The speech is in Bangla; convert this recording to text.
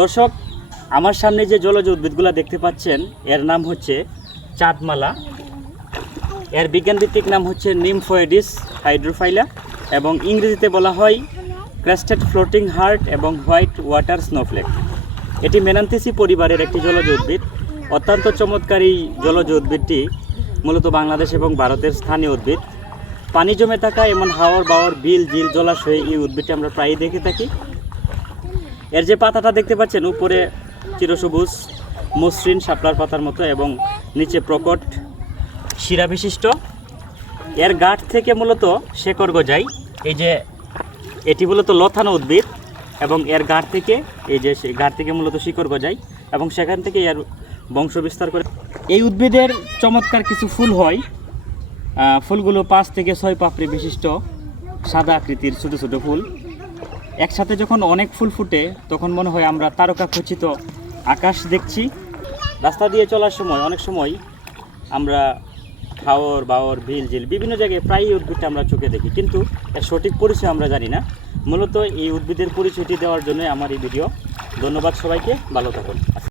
দর্শক, আমার সামনে যে জলজ উদ্ভিদগুলো দেখতে পাচ্ছেন এর নাম হচ্ছে চাঁদমালা। এর বিজ্ঞানভিত্তিক নাম হচ্ছে নিমফোয়েডিস হাইড্রোফাইলা এবং ইংরেজিতে বলা হয় ক্রেস্টেড ফ্লোটিং হার্ট এবং হোয়াইট ওয়াটার স্নোফ্লেক। এটি মেনান্থেসি পরিবারের একটি জলজ উদ্ভিদ। অত্যন্ত চমৎকার এই জলজ উদ্ভিদটি মূলত বাংলাদেশ এবং ভারতের স্থানীয় উদ্ভিদ। পানি জমে থাকা এমন হাওর বাওর বিল ঝিল জলাশয়ে এই উদ্ভিদটি আমরা প্রায়ই দেখে থাকি। এর যে পাতাটা দেখতে পাচ্ছেন উপরে চিরসবুজ মসৃণ শাপলার পাতার মতো এবং নিচে প্রকট শিরা বিশিষ্ট। এর গাঁট থেকে মূলত শেকড় গজায়। এই যে এটি মূলত লতানো উদ্ভিদ এবং এর গাঁট থেকে গাঁট থেকে মূলত শিকড় গজায় এবং সেখান থেকে এর বংশ বিস্তার করে। এই উদ্ভিদের চমৎকার কিছু ফুল হয়। ফুলগুলো 5 থেকে 6 পাপড়ি বিশিষ্ট সাদা আকৃতির ছোটো ছোটো ফুল। একসাথে যখন অনেক ফুল ফুটে তখন মনে হয় আমরা তারকা খচিত আকাশ দেখছি। রাস্তা দিয়ে চলার সময় অনেক সময় আমরা হাওর বাওর বিল ঝিল বিভিন্ন জায়গায় প্রায়ই এই উদ্ভিদটা আমরা চোখে দেখি, কিন্তু এর সঠিক পরিচয় আমরা জানি না। মূলত এই উদ্ভিদের পরিচয়টি দেওয়ার জন্য আমার এই ভিডিও। ধন্যবাদ সবাইকে, ভালো থাকুন।